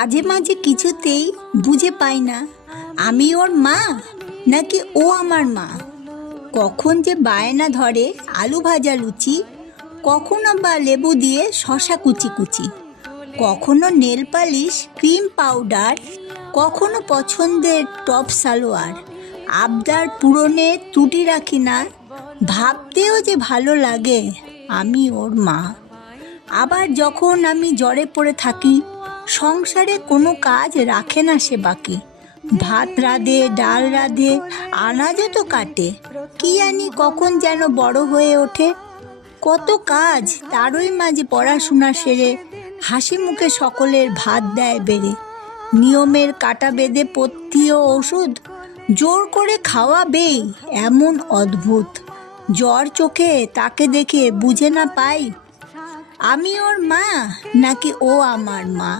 মাঝে মাঝে কিছুতেই বুঝে পাই না আমি ওর মা নাকি ও আমার মা। কখন যে বায়না ধরে আলু ভাজা লুচি, কখনো বা লেবু দিয়ে শশা কুচি কুচি, কখনো নেল পালিশ ক্রিম পাউডার, কখনো পছন্দের টপ সালোয়ার। আবদার পূরণে ত্রুটি রাখি না, ভাবতেও যে ভালো লাগে আমি ওর মা। আবার যখন আমি জ্বরে পড়ে থাকি, সংসারে কোনো কাজ রাখে না সে বাকি। ভাত রাঁধে, ডাল রাঁধে, আনাজও তো কাটে, কি জানি কখন যেন বড় হয়ে ওঠে। কত কাজ তারই মাঝে পড়াশোনা সেরে হাসি মুখে সকলের ভাত দেয় বেড়ে। নিয়মের কাটা বেঁধে পথ্য ও ওষুধ জোর করে খাওয়াবেই এমন অদ্ভুত। জ্বর চোখে তাকে দেখে বুঝে না পাই আমি ওর মা নাকি ও আমার মা।